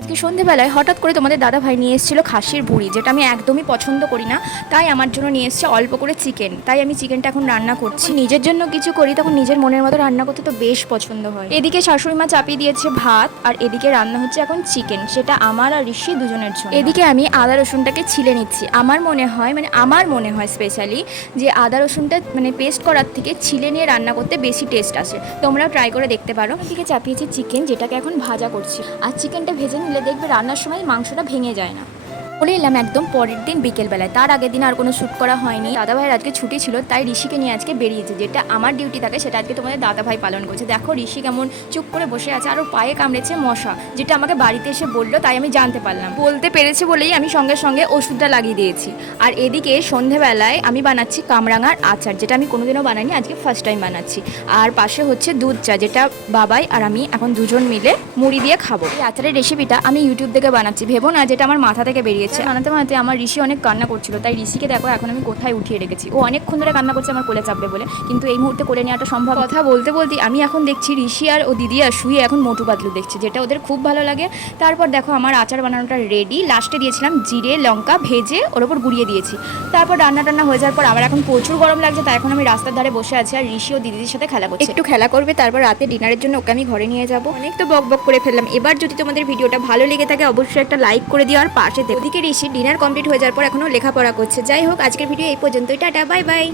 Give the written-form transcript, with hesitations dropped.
আজকে সন্ধেবেলায় হঠাৎ করে তোমাদের দাদা ভাই নিয়ে এসেছিলো খাসির ভুঁড়ি, যেটা আমি একদমই পছন্দ করি না। তাই আমার জন্য নিয়ে এসেছে অল্প করে চিকেন। তাই আমি চিকেনটা এখন রান্না করছি। নিজের জন্য কিছু করি তখন নিজের মনের মতো রান্না করতে তো বেশ পছন্দ হয়। এদিকে শাশুড়ি মা চাপিয়ে দিয়েছে ভাত, আর এদিকে রান্না হচ্ছে এখন চিকেন, সেটা আমার আর ঋষি দুজনের জন্য। এদিকে আমি আদা রসুনটাকে ছিলে নিচ্ছি। আমার মনে হয় স্পেশালি যে আদা রসুনটা পেস্ট করার থেকে ছিলে নিয়ে রান্না করতে বেশি টেস্ট আসে। তোমরাও ট্রাই করে দেখতে পারো। এদিকে চাপিয়েছি চিকেন, যেটাকে এখন ভাজা করছি। আর চিকেনটা ভেজে নিলে দেখবে রান্নার সময় মাংসটা ভেঙে যায় না। চলে এলাম একদম পরের দিন বিকেলবেলায়। তার আগের দিন আর কোনো শ্যুট করা হয়নি। দাদাভাইয়ের আজকে ছুটি ছিল, তাই ঋষিকে নিয়ে আজকে বেরিয়েছে। যেটা আমার ডিউটি থাকে সেটা আজকে তোমাদের দাদাভাই পালন করছে। দেখো ঋষি কেমন চুপ করে বসে আছে, আর ওর পায়ে কামড়েছে মশা, যেটা আমাকে বাড়িতে এসে বললো, তাই আমি জানতে পারলাম। বলতে পেরেছে বলেই আমি সঙ্গে সঙ্গে ওষুধটা লাগিয়ে দিয়েছি। আর এদিকে সন্ধেবেলায় আমি বানাচ্ছি কামরাঙার আচার, যেটা আমি কোনোদিনও বানাইনি, আজকে ফার্স্ট টাইম বানাচ্ছি। আর পাশে হচ্ছে দুধ চা, যেটা বাবাই আর আমি এখন দুজন মিলে মুড়ি দিয়ে খাবো। এই আচারের রেসিপিটা আমি ইউটিউব থেকে বানাচ্ছি, ভেবো না যেটা আমার মাথা থেকে বেরিয়েছে। বানাতে বানাতে আমার ঋষি অনেক কান্না করছিল, তাই ঋষিকে দেখো এখন আমি কোথায় উঠিয়ে রেখেছি। ও অনেকক্ষণ ধরে কান্না করছে আমার কোলে চাপবে বলে, কিন্তু এই মুহূর্তে কোলে নেওয়াটা সম্ভব। কথা বলতে বলতে আমি এখন দেখছি ঋষি আর ও দিদি আর শুয়ে এখন মোটু পাতলু দেখছে, যেটা ওদের খুব ভালো লাগে। তারপর দেখো আমার আচার বানানোটা রেডি। লাস্টে দিয়েছিলাম জিরে লঙ্কা ভেজে ওর ওপর গুঁড়িয়ে দিয়েছি। তারপর রান্না টান্না হয়ে যাওয়ার পর আমার এখন প্রচুর গরম লাগছে, তাই এখন আমি রাস্তার ধারে বসে আছি আর ঋষি ও দিদির সাথে খেলা করছে। একটু খেলা করবে, তারপর রাতে ডিনারের জন্য ওকে আমি ঘরে নিয়ে যাবো। অনেক তো বক বক করে ফেললাম। এবার যদি তোমাদের ভিডিওটা ভালো লেগে থাকে অবশ্যই একটা লাইক করে দিও, আর পাশে ওদিকে ঋষি ডিনার কমপ্লিট হয়ে যাওয়ার পর এখনো লেখাপড়া করছে। যাই হোক, আজকের ভিডিও এই পর্যন্তই। Tata, bye bye.